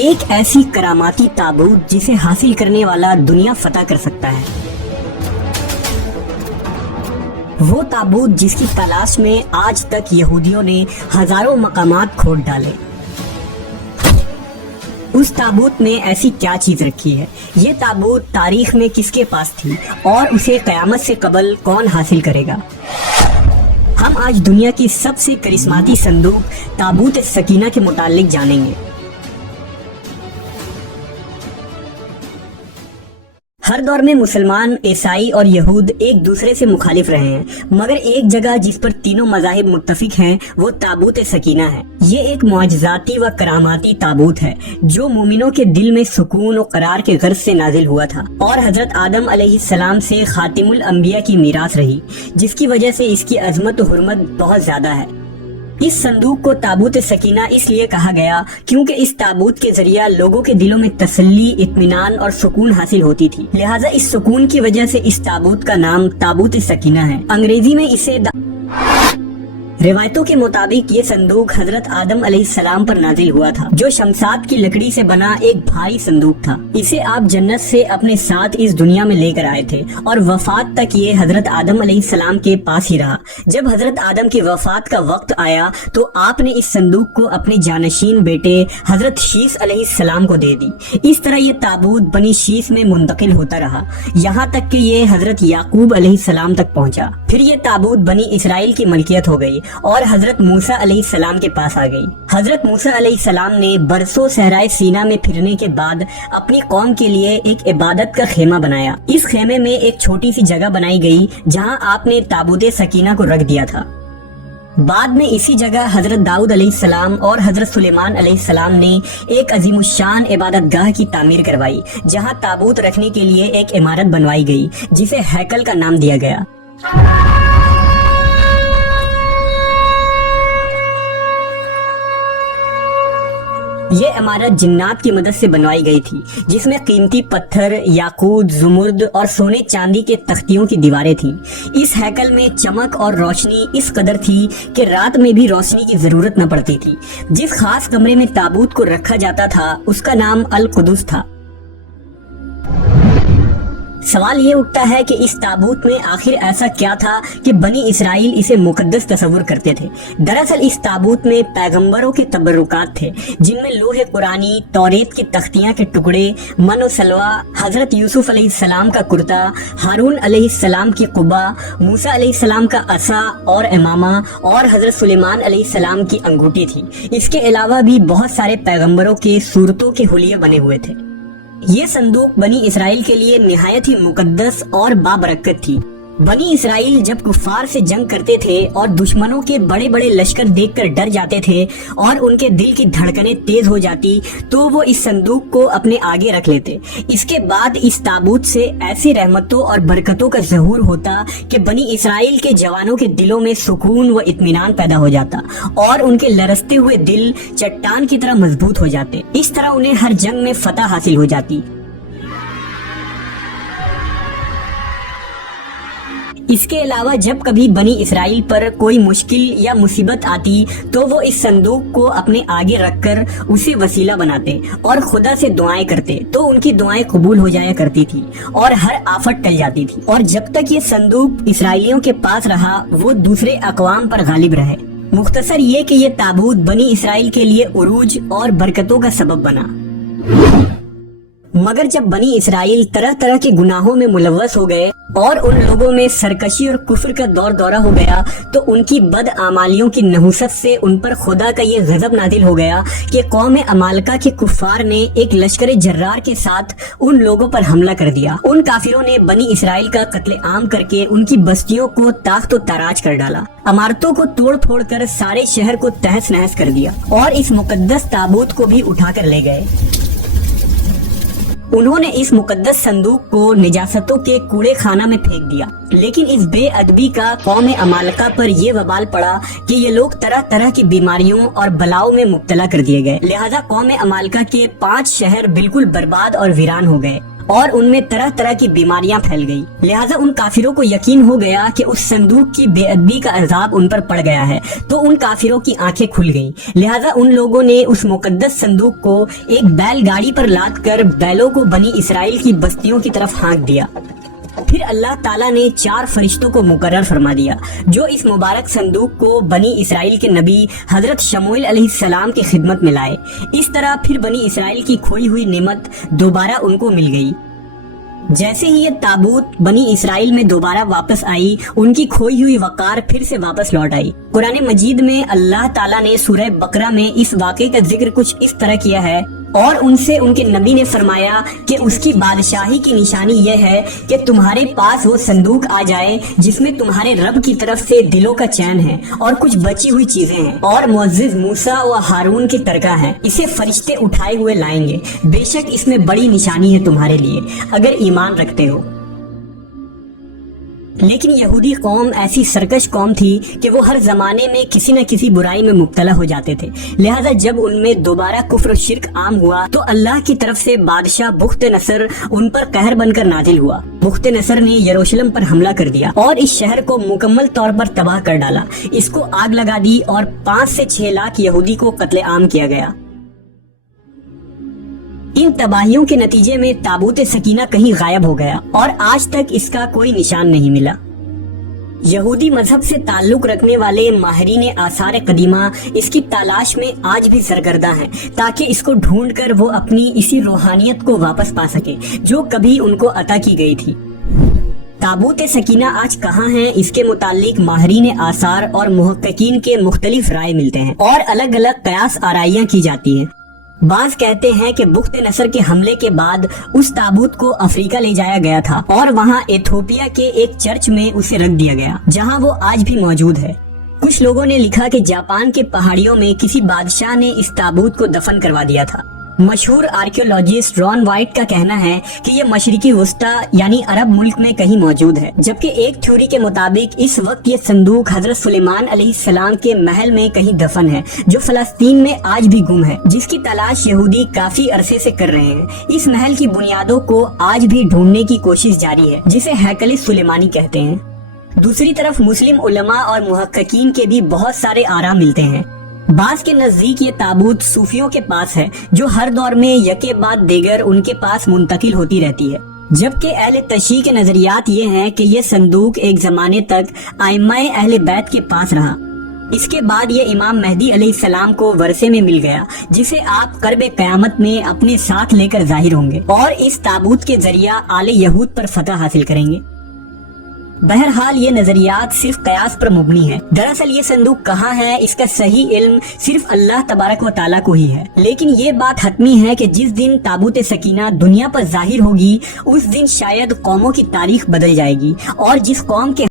ایک ایسی کراماتی تابوت جسے حاصل کرنے والا دنیا فتح کر سکتا ہے، وہ تابوت جس کی تلاش میں آج تک یہودیوں نے ہزاروں مقامات کھود ڈالے۔ اس تابوت میں ایسی کیا چیز رکھی ہے؟ یہ تابوت تاریخ میں کس کے پاس تھی اور اسے قیامت سے قبل کون حاصل کرے گا؟ ہم آج دنیا کی سب سے کرسماتی صندوق تابوت سکینہ کے متعلق جانیں گے۔ ہر دور میں مسلمان، عیسائی اور یہود ایک دوسرے سے مخالف رہے ہیں، مگر ایک جگہ جس پر تینوں مذاہب متفق ہیں وہ تابوت سکینہ ہے۔ یہ ایک معجزاتی و کراماتی تابوت ہے جو مومنوں کے دل میں سکون و قرار کے غرض سے نازل ہوا تھا اور حضرت آدم علیہ السلام سے خاتم الانبیاء کی میراث رہی، جس کی وجہ سے اس کی عظمت و حرمت بہت زیادہ ہے۔ اس صندوق کو تابوت سکینہ اس لیے کہا گیا کیونکہ اس تابوت کے ذریعہ لوگوں کے دلوں میں تسلی، اطمینان اور سکون حاصل ہوتی تھی، لہٰذا اس سکون کی وجہ سے اس تابوت کا نام تابوت سکینہ ہے۔ انگریزی میں اسے روایتوں کے مطابق یہ صندوق حضرت آدم علیہ السلام پر نازل ہوا تھا، جو شمشاد کی لکڑی سے بنا ایک بھاری صندوق تھا۔ اسے آپ جنت سے اپنے ساتھ اس دنیا میں لے کر آئے تھے اور وفات تک یہ حضرت آدم علیہ السلام کے پاس ہی رہا۔ جب حضرت آدم کی وفات کا وقت آیا تو آپ نے اس صندوق کو اپنے جانشین بیٹے حضرت شیث علیہ السلام کو دے دی۔ اس طرح یہ تابوت بنی شیث میں منتقل ہوتا رہا، یہاں تک کہ یہ حضرت یعقوب علیہ السلام تک پہنچا۔ پھر یہ تابوت بنی اسرائیل کی ملکیت ہو گئی اور حضرت موسیٰ علیہ السلام کے پاس آ گئی۔ حضرت موسیٰ علیہ السلام نے برسوں صحرائے سینا میں پھرنے کے بعد اپنی قوم کے لیے ایک عبادت کا خیمہ بنایا۔ اس خیمے میں ایک چھوٹی سی جگہ بنائی گئی جہاں آپ نے تابوت سکینہ کو رکھ دیا تھا۔ بعد میں اسی جگہ حضرت داؤد علیہ السلام اور حضرت سلیمان علیہ السلام نے ایک عظیم الشان عبادت گاہ کی تعمیر کروائی، جہاں تابوت رکھنے کے لیے ایک عمارت بنوائی گئی جسے ہیکل کا نام دیا گیا۔ یہ عمارت جنات کی مدد سے بنوائی گئی تھی، جس میں قیمتی پتھر، یاقوت، زمرد اور سونے چاندی کے تختیوں کی دیواریں تھیں۔ اس ہیکل میں چمک اور روشنی اس قدر تھی کہ رات میں بھی روشنی کی ضرورت نہ پڑتی تھی۔ جس خاص کمرے میں تابوت کو رکھا جاتا تھا اس کا نام القدس تھا۔ سوال یہ اٹھتا ہے کہ اس تابوت میں آخر ایسا کیا تھا کہ بنی اسرائیل اسے مقدس تصور کرتے تھے؟ دراصل اس تابوت میں پیغمبروں کے تبرکات تھے، جن میں لوح قرآنی، توریت کی تختیاں کے ٹکڑے، من و سلوہ، حضرت یوسف علیہ السلام کا کرتا، ہارون علیہ السلام کی قبا، موسیٰ علیہ السلام کا عصا اور امامہ اور حضرت سلیمان علیہ السلام کی انگوٹھی تھی۔ اس کے علاوہ بھی بہت سارے پیغمبروں کے صورتوں کے حلیے بنے ہوئے تھے۔ یہ صندوق بنی اسرائیل کے لیے نہایت ہی مقدس اور بابرکت تھی۔ بنی اسرائیل جب کفار سے جنگ کرتے تھے اور دشمنوں کے بڑے بڑے لشکر دیکھ کر ڈر جاتے تھے اور ان کے دل کی دھڑکنیں تیز ہو جاتی تو وہ اس صندوق کو اپنے آگے رکھ لیتے۔ اس کے بعد اس تابوت سے ایسی رحمتوں اور برکتوں کا ظہور ہوتا کہ بنی اسرائیل کے جوانوں کے دلوں میں سکون و اطمینان پیدا ہو جاتا اور ان کے لرزتے ہوئے دل چٹان کی طرح مضبوط ہو جاتے۔ اس طرح انہیں ہر جنگ میں فتح حاصل ہو جاتی۔ اس کے علاوہ جب کبھی بنی اسرائیل پر کوئی مشکل یا مصیبت آتی تو وہ اس صندوق کو اپنے آگے رکھ کر اسے وسیلہ بناتے اور خدا سے دعائیں کرتے تو ان کی دعائیں قبول ہو جایا کرتی تھی اور ہر آفت ٹل جاتی تھی۔ اور جب تک یہ صندوق اسرائیلیوں کے پاس رہا وہ دوسرے اقوام پر غالب رہے۔ مختصر یہ کہ یہ تابوت بنی اسرائیل کے لیے عروج اور برکتوں کا سبب بنا۔ مگر جب بنی اسرائیل طرح طرح کے گناہوں میں ملوث ہو گئے اور ان لوگوں میں سرکشی اور کفر کا دور دورہ ہو گیا تو ان کی بد اعمالیوں کی نحوست سے ان پر خدا کا یہ غضب نازل ہو گیا کہ قوم عمالقہ کے کفار نے ایک لشکر جرار کے ساتھ ان لوگوں پر حملہ کر دیا۔ ان کافروں نے بنی اسرائیل کا قتل عام کر کے ان کی بستیوں کو تاخت و تاراج کر ڈالا، عمارتوں کو توڑ پھوڑ کر سارے شہر کو تہس نہس کر دیا اور اس مقدس تابوت کو بھی اٹھا کر لے گئے۔ انہوں نے اس مقدس صندوق کو نجاستوں کے کوڑے خانہ میں پھینک دیا، لیکن اس بے ادبی کا قوم عمالقہ پر یہ وبال پڑا کہ یہ لوگ طرح طرح کی بیماریوں اور بلاؤں میں مبتلا کر دیے گئے، لہذا قوم عمالقہ کے 5 شہر بالکل برباد اور ویران ہو گئے اور ان میں طرح طرح کی بیماریاں پھیل گئی۔ لہٰذا ان کافروں کو یقین ہو گیا کہ اس صندوق کی بے ادبی کا عذاب ان پر پڑ گیا ہے، تو ان کافروں کی آنکھیں کھل گئیں۔ لہٰذا ان لوگوں نے اس مقدس صندوق کو ایک بیل گاڑی پر لاد کر بیلوں کو بنی اسرائیل کی بستیوں کی طرف ہانک دیا۔ پھر اللہ تعالیٰ نے 4 فرشتوں کو مقرر فرما دیا جو اس مبارک صندوق کو بنی اسرائیل کے نبی حضرت شموئیل علیہ السلام کی خدمت میں لائے۔ اس طرح پھر بنی اسرائیل کی کھوئی ہوئی نعمت دوبارہ ان کو مل گئی۔ جیسے ہی یہ تابوت بنی اسرائیل میں دوبارہ واپس آئی، ان کی کھوئی ہوئی وقار پھر سے واپس لوٹ آئی۔ قرآن مجید میں اللہ تعالیٰ نے سورہ بقرہ میں اس واقعے کا ذکر کچھ اس طرح کیا ہے، اور ان سے ان کے نبی نے فرمایا کہ اس کی بادشاہی کی نشانی یہ ہے کہ تمہارے پاس وہ صندوق آ جائے جس میں تمہارے رب کی طرف سے دلوں کا چین ہے اور کچھ بچی ہوئی چیزیں ہیں، اور معزز موسیٰ و ہارون کے ترکہ ہیں، اسے فرشتے اٹھائے ہوئے لائیں گے، بے شک اس میں بڑی نشانی ہے تمہارے لیے اگر ایمان رکھتے ہو۔ لیکن یہودی قوم ایسی سرکش قوم تھی کہ وہ ہر زمانے میں کسی نہ کسی برائی میں مبتلا ہو جاتے تھے۔ لہٰذا جب ان میں دوبارہ کفر و شرک عام ہوا تو اللہ کی طرف سے بادشاہ بخت نصر ان پر قہر بن کر نازل ہوا۔ بخت نصر نے یروشلم پر حملہ کر دیا اور اس شہر کو مکمل طور پر تباہ کر ڈالا، اس کو آگ لگا دی اور 5 سے 6 لاکھ یہودی کو قتل عام کیا گیا۔ ان تباہیوں کے نتیجے میں تابوت سکینہ کہیں غائب ہو گیا اور آج تک اس کا کوئی نشان نہیں ملا۔ یہودی مذہب سے تعلق رکھنے والے ماہرین آثار قدیمہ اس کی تلاش میں آج بھی سرگرداں ہیں تاکہ اس کو ڈھونڈ کر وہ اپنی اسی روحانیت کو واپس پا سکے جو کبھی ان کو عطا کی گئی تھی۔ تابوت سکینہ آج کہاں ہے، اس کے متعلق ماہرین آثار اور محققین کے مختلف رائے ملتے ہیں اور الگ الگ قیاس آرائیاں کی جاتی ہیں۔ بعض کہتے ہیں کہ بخت نصر کے حملے کے بعد اس تابوت کو افریقہ لے جایا گیا تھا اور وہاں ایتھوپیا کے ایک چرچ میں اسے رکھ دیا گیا جہاں وہ آج بھی موجود ہے۔ کچھ لوگوں نے لکھا کہ جاپان کے پہاڑیوں میں کسی بادشاہ نے اس تابوت کو دفن کروا دیا تھا۔ مشہور آرکیولوجسٹ ران وائٹ کا کہنا ہے کہ یہ مشرقی وسطیٰ یعنی عرب ملک میں کہیں موجود ہے، جبکہ ایک تھیوری کے مطابق اس وقت یہ صندوق حضرت سلیمان علیہ السلام کے محل میں کہیں دفن ہے جو فلسطین میں آج بھی گم ہے، جس کی تلاش یہودی کافی عرصے سے کر رہے ہیں۔ اس محل کی بنیادوں کو آج بھی ڈھونڈنے کی کوشش جاری ہے جسے ہیکل سلیمانی کہتے ہیں۔ دوسری طرف مسلم علماء اور محققین کے بھی بہت سارے آراء ملتے ہیں۔ بعض کے نزدیک یہ تابوت صوفیوں کے پاس ہے جو ہر دور میں یکے بعد دیگر ان کے پاس منتقل ہوتی رہتی ہے، جبکہ اہل تشیع کے نظریات یہ ہیں کہ یہ صندوق ایک زمانے تک ائمہ اہل بیت کے پاس رہا۔ اس کے بعد یہ امام مہدی علیہ السلام کو ورثے میں مل گیا جسے آپ قرب قیامت میں اپنے ساتھ لے کر ظاہر ہوں گے اور اس تابوت کے ذریعہ آل یہود پر فتح حاصل کریں گے۔ بہرحال یہ نظریات صرف قیاس پر مبنی ہے۔ دراصل یہ صندوق کہاں ہے اس کا صحیح علم صرف اللہ تبارک و تعالیٰ کو ہی ہے، لیکن یہ بات حتمی ہے کہ جس دن تابوت سکینہ دنیا پر ظاہر ہوگی اس دن شاید قوموں کی تاریخ بدل جائے گی، اور جس قوم کے